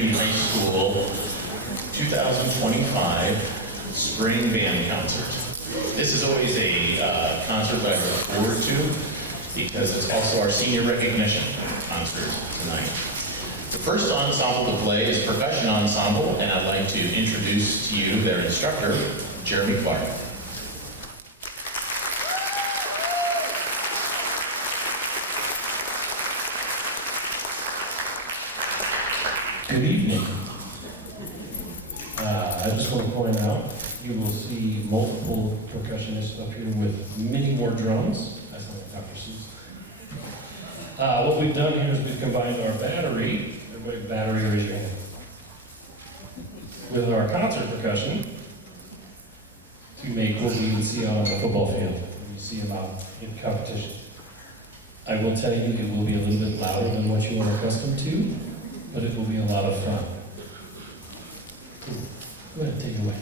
Community High School 2025 Spring Band Concert. This is always a concert that I look forward to because it's also our senior recognition concert tonight. The first ensemble to play is Percussion Ensemble, and I'd like to introduce to you their instructor, Jeremy Clark. Good evening. I just want to point out, you will see multiple percussionists up here with many more drums. I sound like Dr. Seuss. What we've done here is we've combined our battery, everybody battery, raise your hand, with our concert percussion to make what you would see out on the football field when you see them out in competition. I will tell you, it will be a little bit louder than what you are accustomed to, but it will be a lot of fun. Cool. Go ahead, take it away.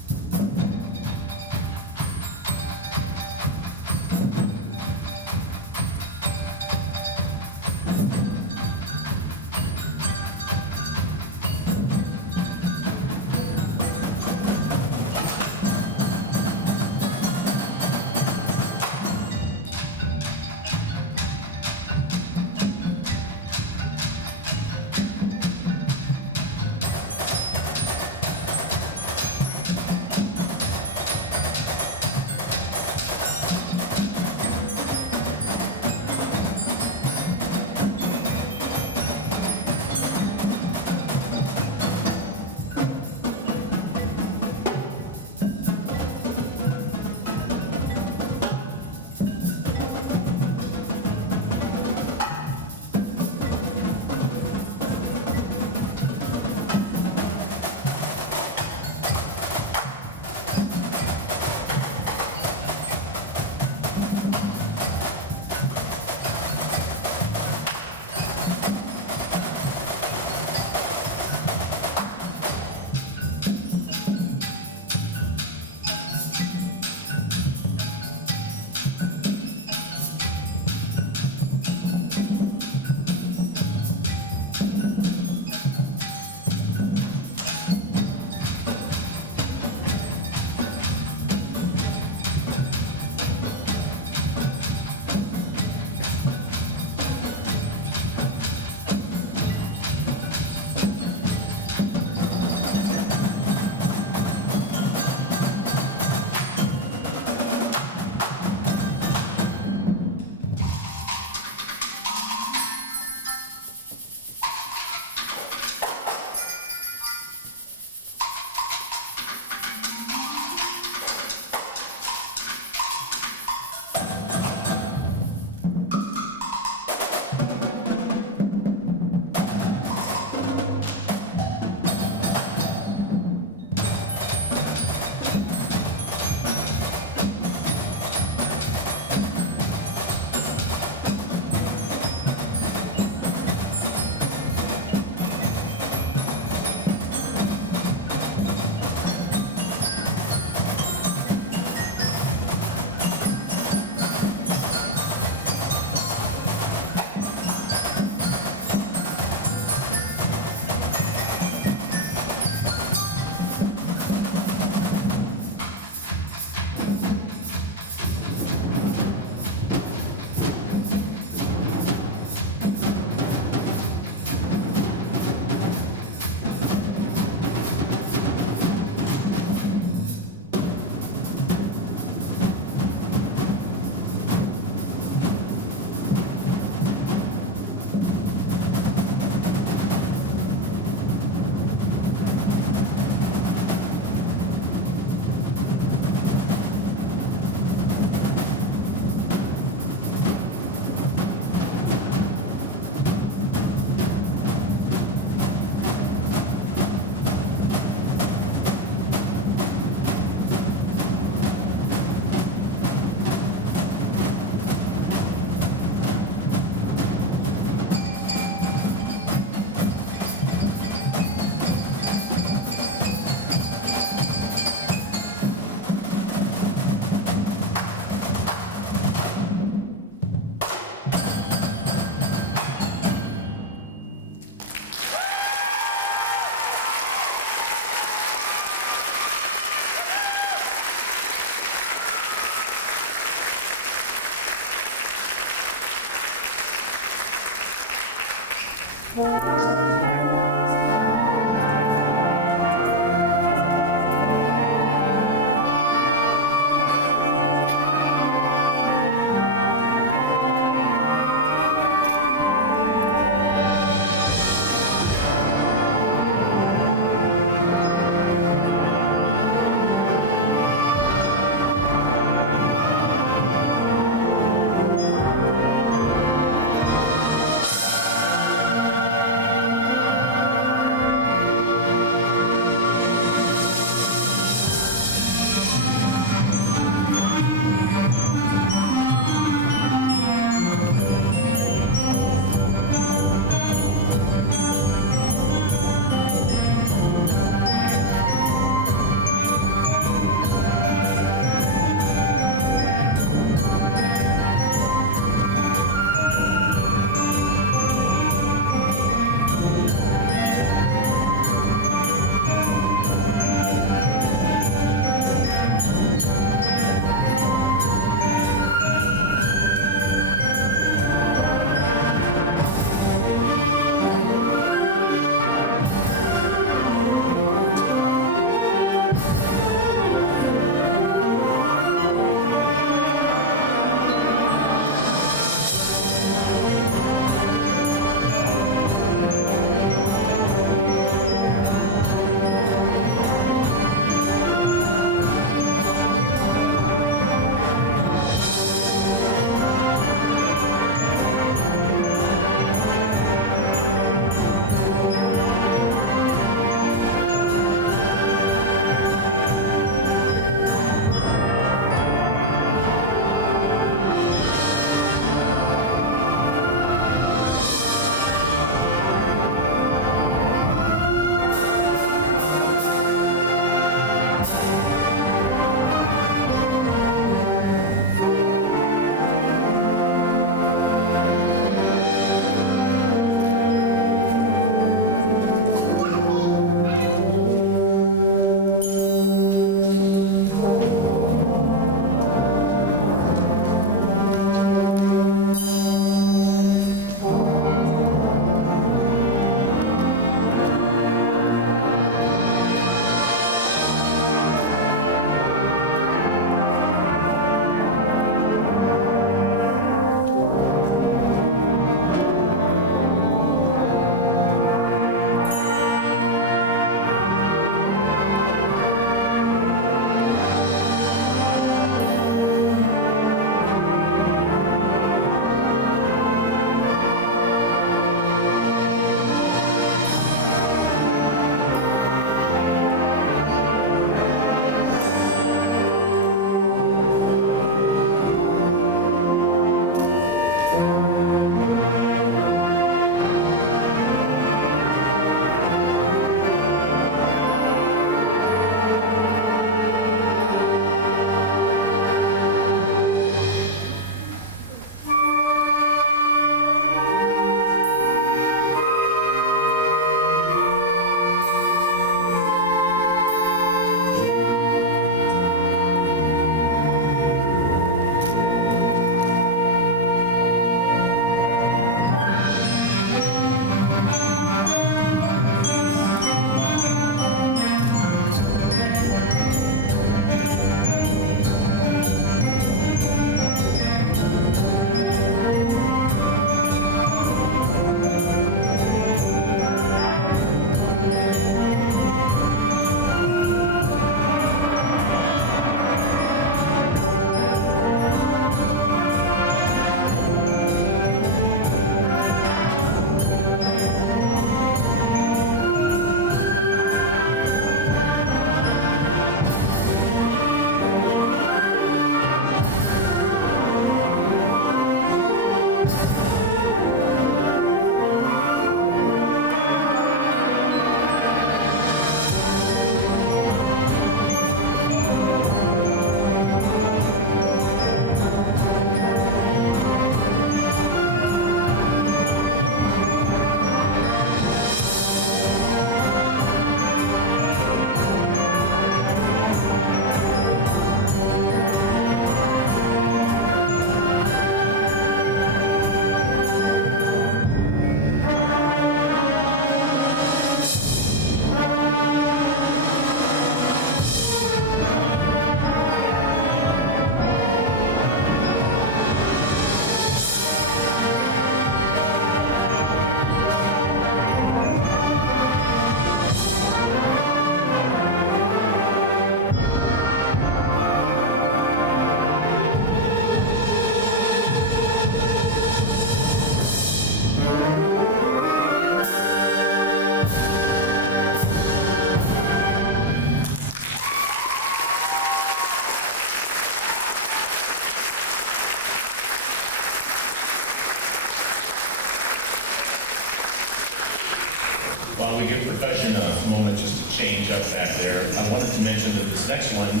While we give percussion a moment just to change up back there, I wanted to mention that this next one,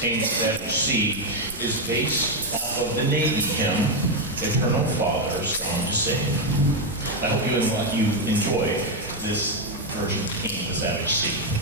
Taints That You See, is based off of the Navy hymn, Eternal Father, Strong to Save. I hope you enjoy this version of Taints That You See.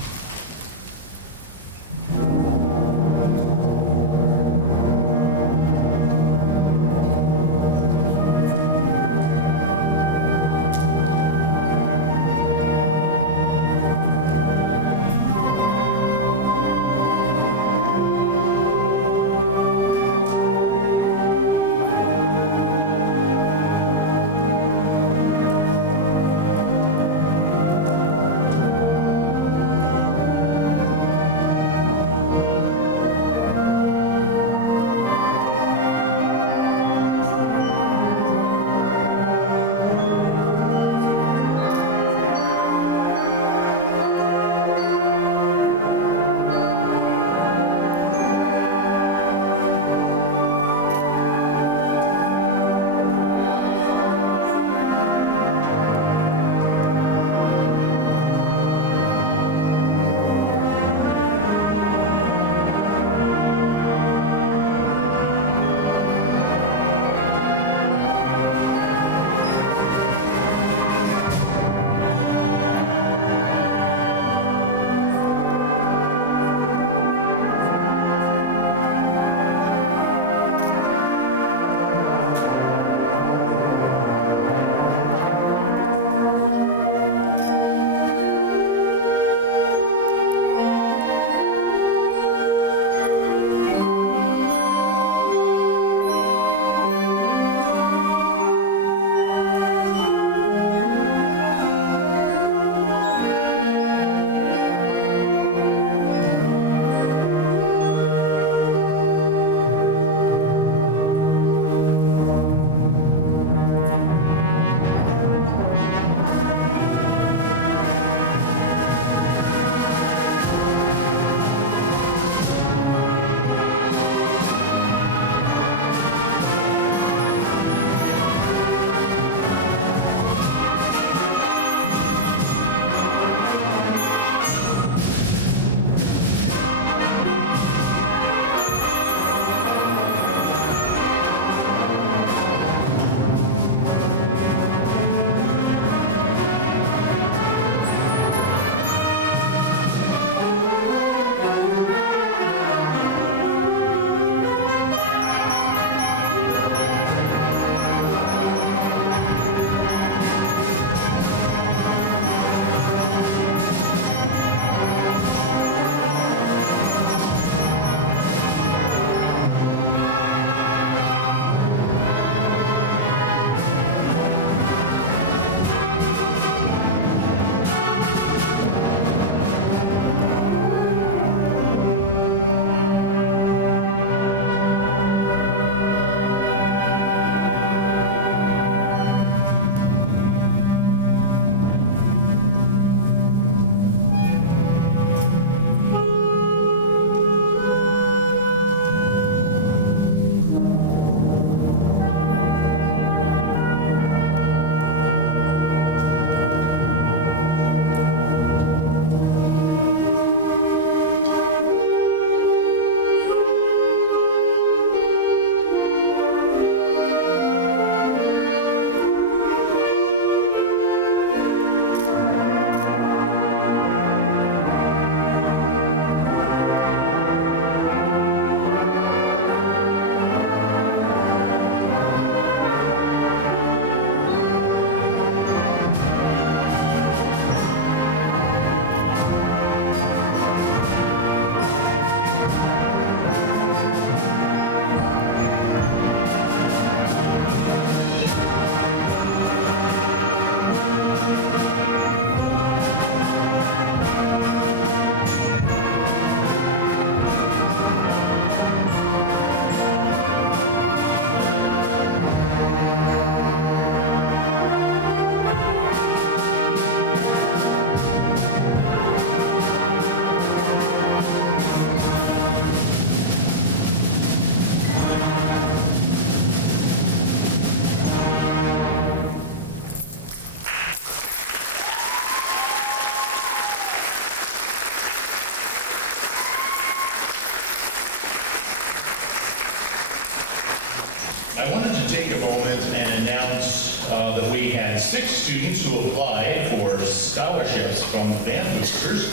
I wanted to take a moment and announce that we had 6 students who applied for scholarships from the band boosters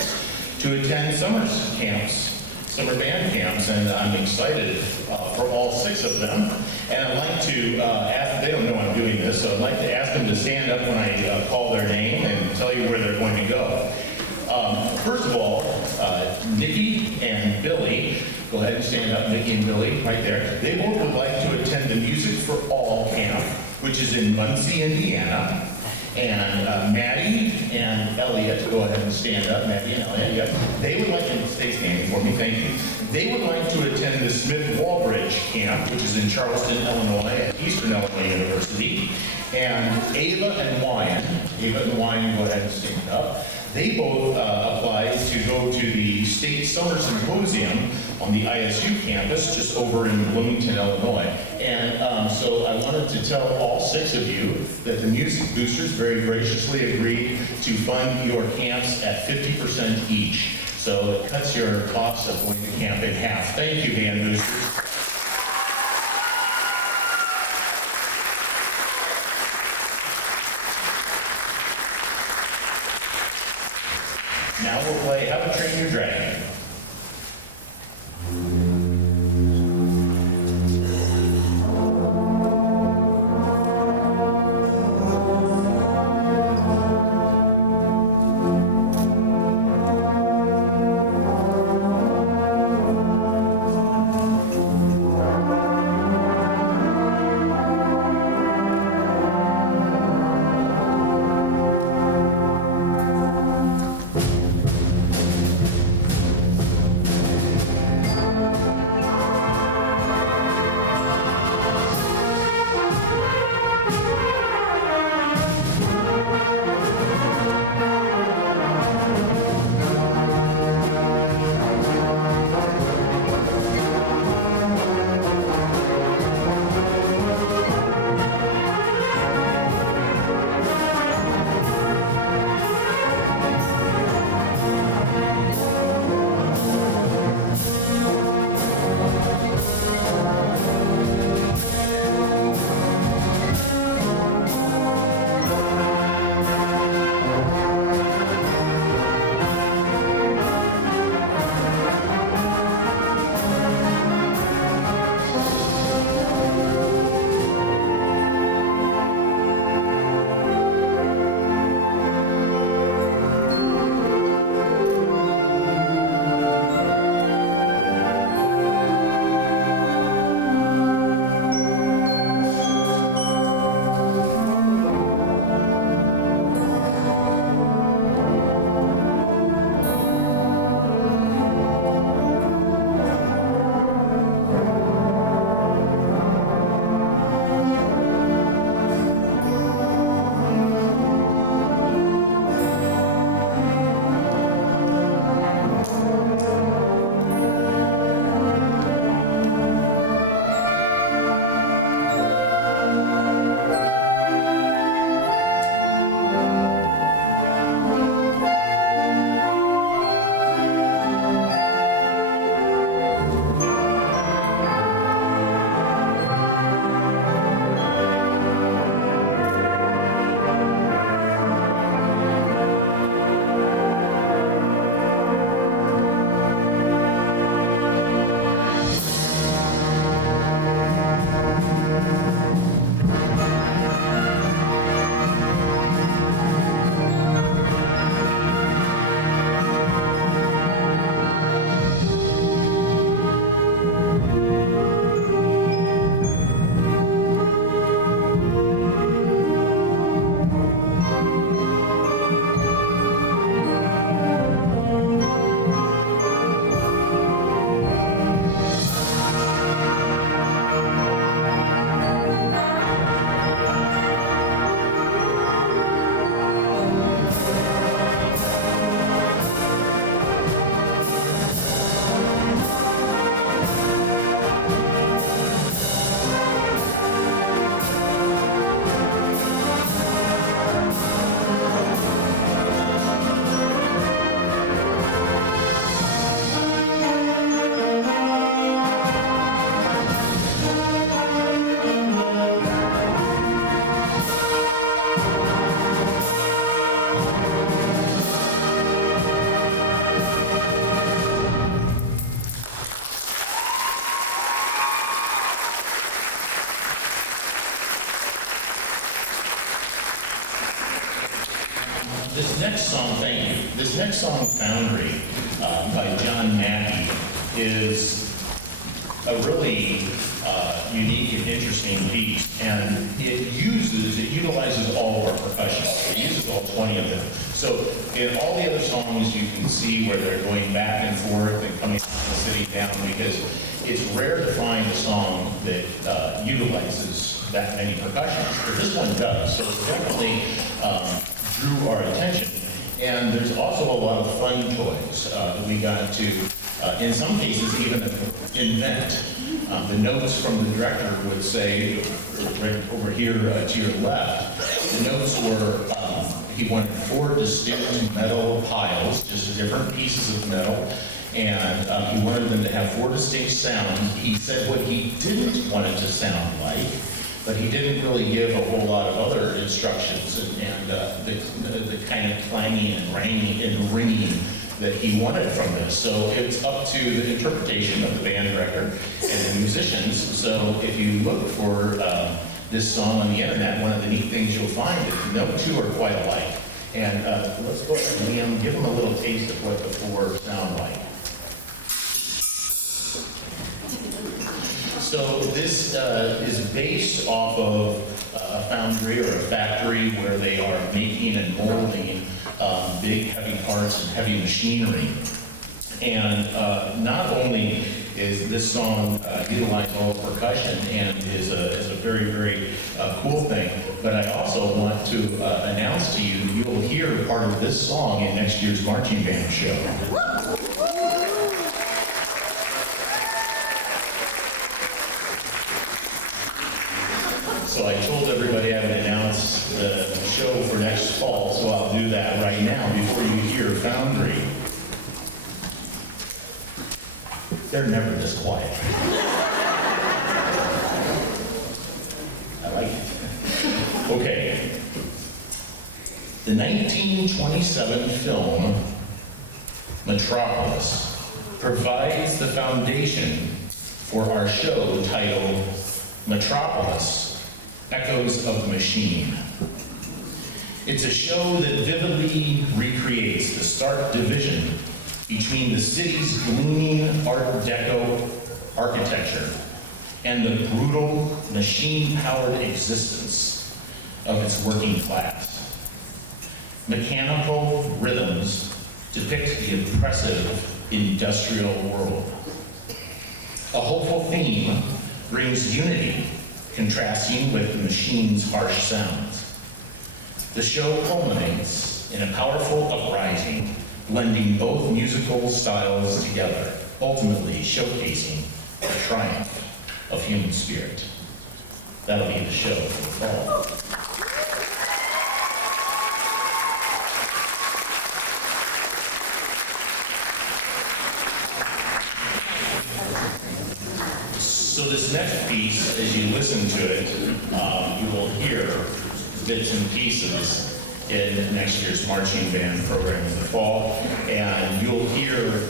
to attend summer band camps, and I'm excited for all 6 of them. And I'd like to ask, they don't know I'm doing this, so I'd like to ask them to stand up when I call their name and tell you where they're going to go. First of all, Nikki and Billy, go ahead and stand up, Nikki and Billy, right there. They both would like to attend the Music for All camp, which is in Muncie, Indiana. And Maddie and Elliot, go ahead and stand up, Maddie and Elliot, yeah. They would like to stay standing for me, thank you. They would like to attend the Smith-Walbridge camp, which is in Charleston, Illinois, at Eastern Illinois University. And Ava and Wyan, go ahead and stand up. They both applied to go to the State Summer Symposium on the ISU campus just over in Bloomington, Illinois. And so I wanted to tell all 6 of you that the Music Boosters very graciously agreed to fund your camps at 50% each. So it cuts your costs of going to camp in half. Thank you, band boosters. Now we'll play How to Train Your Dragon. This next song, thank you. This next song, Foundry, by John Mackey, is a really unique and interesting piece, and it utilizes all of our percussion. It uses all 20 of them. So in all the other songs, you can see where they're going back and forth and coming up and sitting down, because it's rare to find a song that utilizes that many percussions, but this one does. So it definitely drew our attention. And there's also a lot of fun toys that we got to, in some cases, even invent. The notes from the director would say, right over here to your left, the notes were, he wanted 4 distinct metal piles, just different pieces of metal, and he wanted them to have 4 distinct sounds. He said what he didn't want it to sound like, but he didn't really give a whole lot of other instructions and the kind of clanging and ringing that he wanted from this. So it's up to the interpretation of the band director and the musicians. So if you look for this song on the internet, one of the neat things you'll find is no two are quite alike. And let's go ahead and give them a little taste of what the 4 sound like. So this is based off of a foundry or a factory where they are making and molding big heavy parts and heavy machinery. And not only is this song utilized all percussion and is a very, very cool thing, but I also want to announce to you, you'll hear part of this song in next year's marching band show. So I told everybody I would announce the show for next fall, so I'll do that right now before you hear Foundry. They're never this quiet. I like it. Okay. The 1927 film Metropolis provides the foundation for our show titled Metropolis: Echoes of the Machine. It's a show that vividly recreates the stark division between the city's gleaming Art Deco architecture and the brutal, machine-powered existence of its working class. Mechanical rhythms depict the oppressive industrial world. A hopeful theme brings unity, contrasting with the machine's harsh sounds. The show culminates in a powerful uprising, blending both musical styles together, ultimately showcasing the triumph of human spirit. That'll be the show for the fall. So this next piece, as you listen to it, you will hear bits and pieces in next year's marching band program in the fall, and you'll hear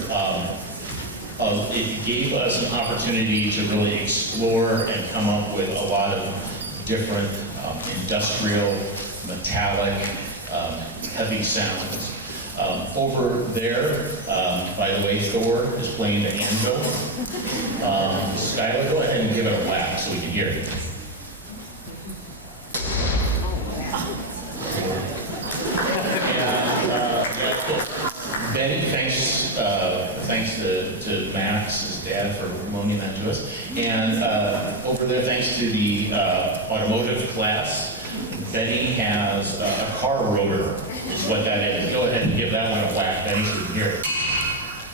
it gave us an opportunity to really explore and come up with a lot of different industrial, metallic, heavy sounds. Over there, by the way, Thor is playing the anvil. Skylar, go ahead and give it a whack so we can hear it. Benny, thanks to Max, his dad, for loaning that to us. And over there, thanks to the automotive class, Benny has a car rotor, is what that is. Go ahead and give that one a whack, Benny, so you can hear it.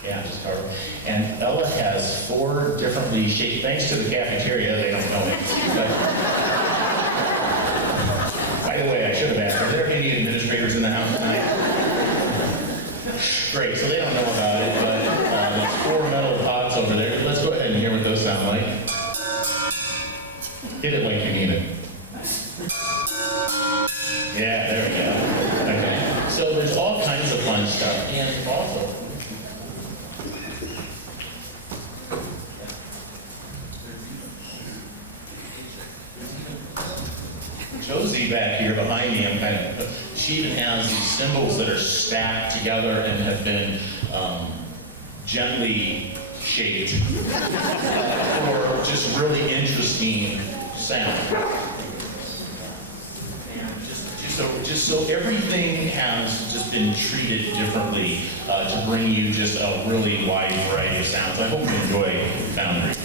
Yeah, just car. And Ella has 4 differently shaped, thanks to the cafeteria, they don't know it. But, by the way, I should have asked, are there any administrators in the house tonight? Great, so they don't know about it, but there's 4 metal pots over there. Let's go ahead and hear what those sound like. Hit it like you mean it. Yeah, there we go. Okay, so there's all kinds of fun stuff, and also, Josie back here behind me, she even has these cymbals that are stacked together and have been gently shaped for just really interesting sound. And just so everything has just been treated differently to bring you just a really wide variety of sounds. I hope you enjoy Foundry.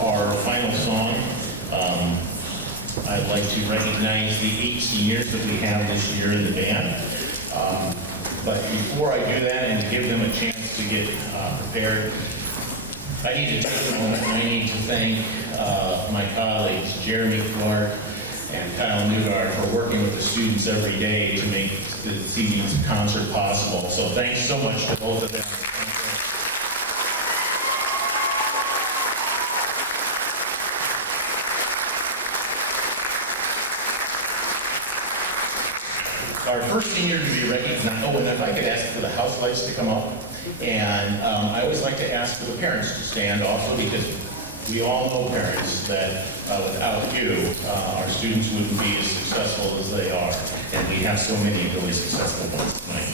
our final song, I'd like to recognize the 8 seniors that we have this year in the band. But before I do that and to give them a chance to get prepared, I need to take a moment. I need to thank my colleagues, Jeremy Clark and Kyle Newgard, for working with the students every day to make this evening's concert possible. So thanks so much to both of them. Our first senior to be recognized, oh, and if I could ask for the house lights to come up. And I always like to ask for the parents to stand also, because we all know, parents, that without you, our students wouldn't be as successful as they are. And we have so many really successful ones tonight.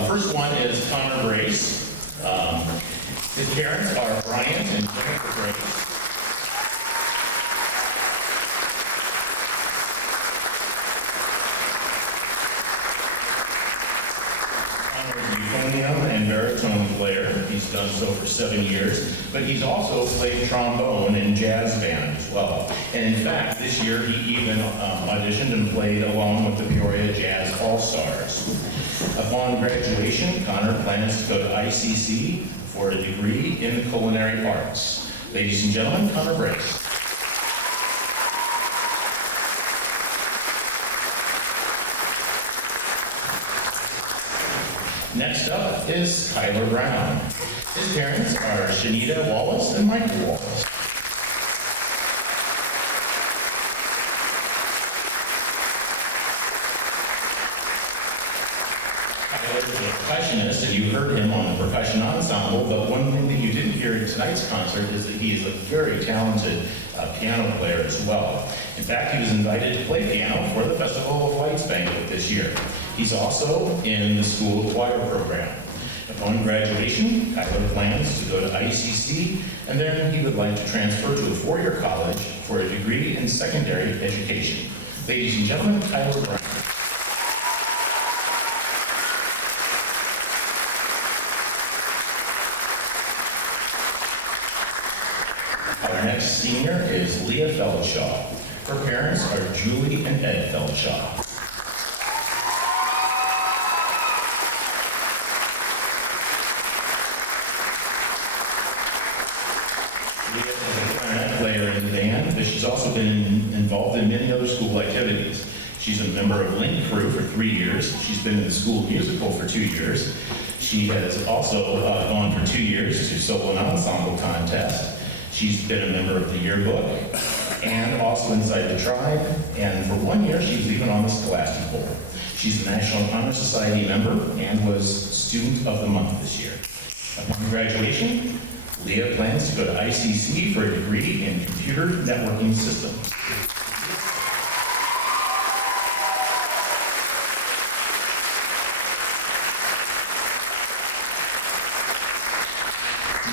The first one is Connor Brace. His parents are Brian and Jennifer Brace. And baritone player. He's done so for 7 years, but he's also played trombone in jazz band as well. And in fact, this year he even auditioned and played along with the Peoria Jazz All-Stars. Upon graduation, Connor plans to go to ICC for a degree in the culinary arts. Ladies and gentlemen, Connor Brace. Next up is Kyler Brown. His parents are Shanita Wallace and Michael Wallace. Kyler is a percussionist, and you heard him on the percussion ensemble, but one thing that you didn't hear in tonight's concert is that he is a very talented piano player as well. In fact, he was invited to play piano for the Festival of Lights banquet this year. He's also in the school choir program. Upon graduation, Kyler plans to go to ICC, and then he would like to transfer to a 4-year college for a degree in secondary education. Ladies and gentlemen, Kyler Brown. Our next senior is Leah Feldshaw. Her parents are Julie and Ed Feldshaw. Leah is a clarinet player in the band, but she's also been involved in many other school activities. She's a member of Link Crew for 3 years. She's been in the school musical for 2 years. She has also gone for 2 years to solo and ensemble contest. She's been a member of the yearbook and also inside the tribe. And for 1 year, she was even on the Scholastic Board. She's a National Honor Society member and was Student of the Month this year. Upon graduation, Leah plans to go to ICC for a degree in computer networking systems.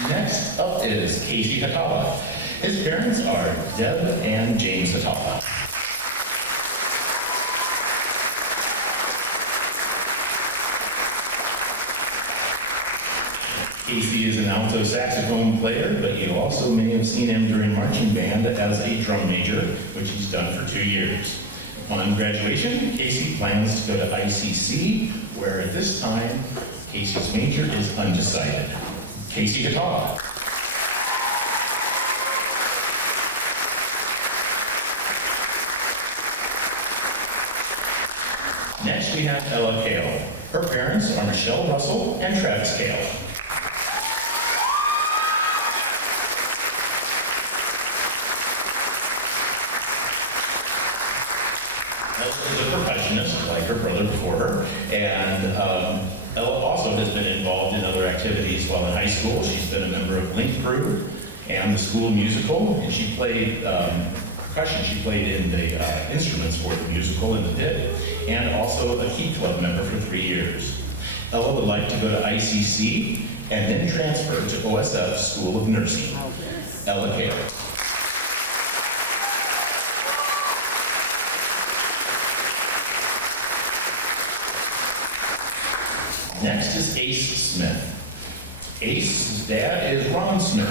Next up is Casey Hatala. His parents are Deb and James Hatala. Casey is an alto saxophone player, but you also may have seen him during marching band as a drum major, which he's done for 2 years. Upon graduation, Casey plans to go to ICC, where at this time, Casey's major is undecided. Casey Hatala. Next, we have Ella Kale. Her parents are Michelle Russell and Travis Kale. Ella is a percussionist, like her brother before her, and Ella also has been involved in other activities while in high school. She's been a member of Link Crew and the school musical, and she played percussion. She played in the instruments for the musical in the pit, and also a key club member for 3 years. Ella would like to go to ICC and then transfer to OSF School of Nursing. Ella Kale. Next is Ace Smith. Ace's dad is Ron Smith.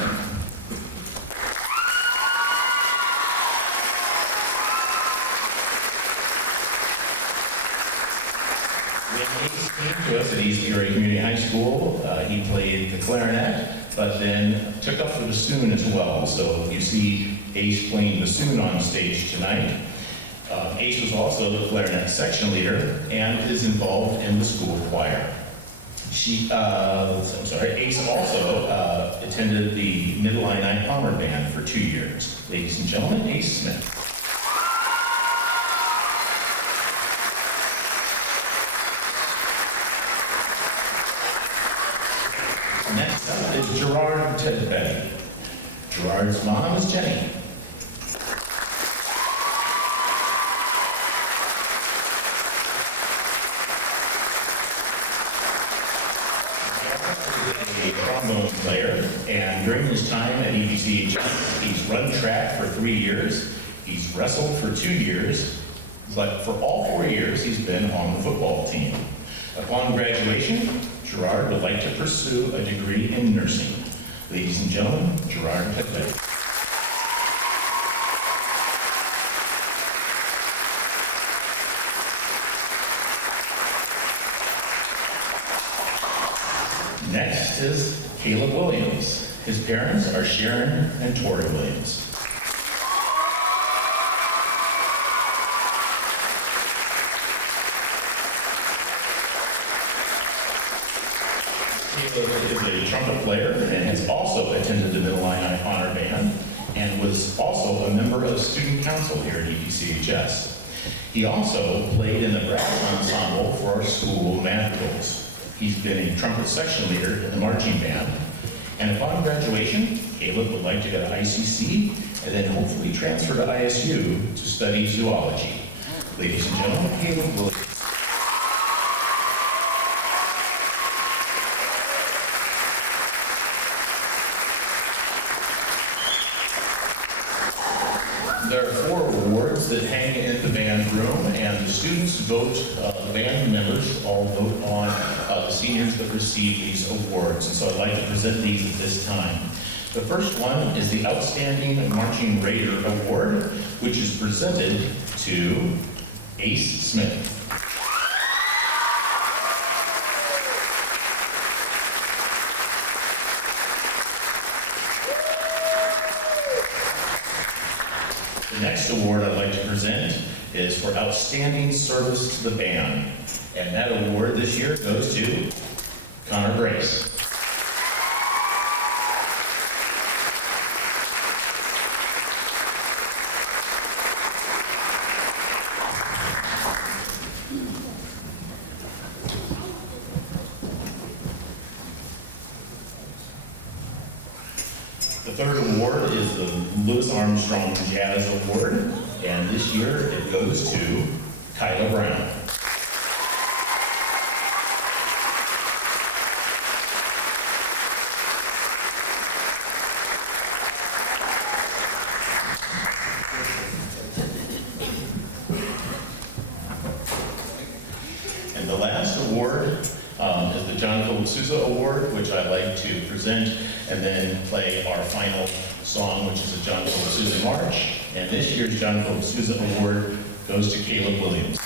Ace came to us at East Peoria Community High School. He played the clarinet, but then took up the bassoon as well. So you see Ace playing bassoon on stage tonight. Ace was also the clarinet section leader and is involved in the school choir. Ace also attended the Mid-Illini Honor Band for 2 years. Ladies and gentlemen, Ace Smith. Next up is Gerard Tedbetty. Gerard's mom is Jenny. A trombone player, and during his time at EPCHS, he's run track for 3 years, he's wrestled for 2 years, but for all 4 years, he's been on the football team. Upon graduation, Gerard would like to pursue a degree in nursing. Ladies and gentlemen, Gerard Tedbetty. Next is Caleb Williams. His parents are Sharon and Tori Williams. Caleb is a trumpet player and has also attended the Mid-Illini Honor Band and was also a member of student council here at EPCHS. He also played in the brass ensemble for our school madrigals. He's been a trumpet section leader in the marching band. And upon graduation, Caleb would like to go to ICC and then hopefully transfer to ISU to study zoology. Ladies and gentlemen, Caleb Williams. There are 4 awards that hang in the band room, and the students vote, the band members all vote on the seniors that receive these awards. And so I'd like to present these at this time. The first one is the Outstanding Marching Raider Award, which is presented to Ace Smith. The next award I'd like to present is for Outstanding Service to the Band. And that award this year goes to Connor Brace. The third award is the Louis Armstrong Jazz Award, and this year it goes to Kyla Brown. And the last award is the John Philip Sousa Award, which I'd like to present and then play our final song, which is a John Philip Sousa March. And this year's John Philip Sousa Award goes to Caleb Williams.